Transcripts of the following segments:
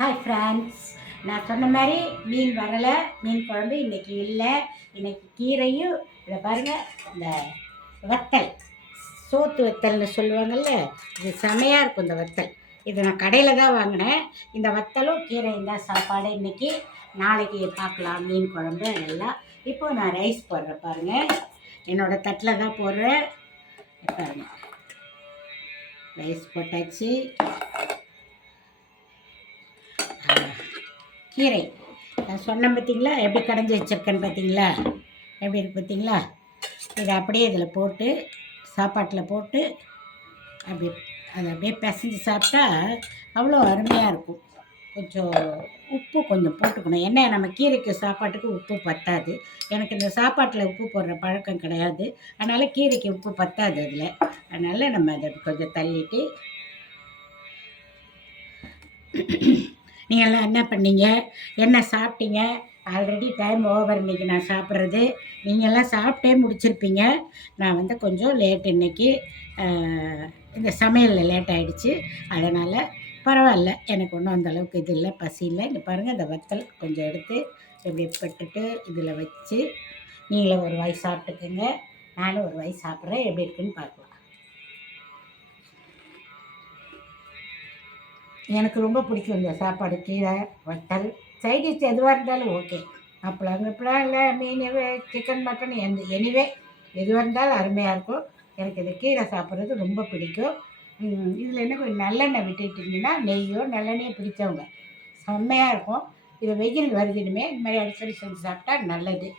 Hi friends, நான் சொன்ன மாதிரி மீன் வரலை, மீன் குழம்பு இன்றைக்கி இல்லை. இன்றைக்கி கீரையும் இதை பாருங்கள், இந்த வத்தல், சோத்து வத்தல்னு சொல்லுவாங்கள்ல, இது செமையாக இருக்கும். இந்த வத்தல் இது நான் கடையில் தான் வாங்கினேன். இந்த வத்தலும் கீரையும் தான் சாப்பாடு இன்றைக்கி. நாளைக்கு பார்க்கலாம் மீன் குழம்பு எல்லாம். இப்போது நான் ரைஸ் போடுறேன் பாருங்கள், என்னோடய தட்டில் தான் போடுறேன் பாருங்கள். ரைஸ் போட்டாச்சு. கீரை நான் சொன்னேன் பார்த்தீங்களா, எப்படி கடைஞ்சி வச்சுருக்கேன்னு பார்த்தீங்களா, எப்படி இருக்கு பார்த்தீங்களா. இதை அப்படியே இதில் போட்டு சாப்பாட்டில் போட்டு அதை அப்படியே பிசைஞ்சு சாப்பிட்டா அவ்வளோ அருமையாக இருக்கும். கொஞ்சம் உப்பு கொஞ்சம் போட்டுக்கணும். என்ன, நம்ம கீரைக்கு சாப்பாட்டுக்கு உப்பு பத்தாது. எனக்கு இந்த சாப்பாட்டில் உப்பு போடுற பழக்கம் கிடையாது. அதனால் கீரைக்கு உப்பு பத்தாது அதில். அதனால் நம்ம அதை கொஞ்சம் தள்ளிட்டு, நீங்கள்லாம் என்ன பண்ணீங்க, என்ன சாப்பிட்டீங்க? ஆல்ரெடி டைம் ஓவர் இன்றைக்கி நான் சாப்பிட்றது. நீங்கள்லாம் சாப்பிட்டே முடிச்சிருப்பீங்க. நான் கொஞ்சம் லேட் இன்றைக்கி, இந்த சமையலில் லேட் ஆகிடுச்சு. அதனால் பரவாயில்ல, எனக்கு ஒன்றும் அந்தளவுக்கு இது இல்லை, பசி இல்லை. இங்கே பாருங்கள், இந்த வத்தல் கொஞ்சம் எடுத்து இப்படி பட்டுட்டு இதில் வச்சு நீங்களும் ஒரு வாய் சாப்பிட்டுக்குங்க, நானும் ஒரு வாய் சாப்பிட்றேன். எப்படி இருக்குன்னு பார்க்கலாம். எனக்கு ரொம்ப பிடிக்கும் இந்த சாப்பாடு. கீரை வத்தல் சைடிஷ் எதுவாக இருந்தாலும் ஓகே. அப்பளம் இப்பெல்லாம் இல்லை, மீன் சிக்கன் மட்டன் எனிவே எதுவாக இருந்தாலும் அருமையாக இருக்கும். எனக்கு இந்த கீரை சாப்பிட்றது ரொம்ப பிடிக்கும். இதில் என்ன கொஞ்சம் நல்லெண்ணெய் விட்டுட்டிங்கன்னா, நெய்யோ நல்லெண்ணெயோ பிடிச்சவங்க செம்மையாக இருக்கும். இது வெயில் வருதுனுமே இந்த மாதிரி அடிக்கடி செஞ்சு சாப்பிட்டா நல்லது.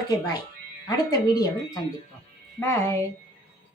ஓகே, பாய். அடுத்த வீடியோவில் சந்திப்போம். பாய்.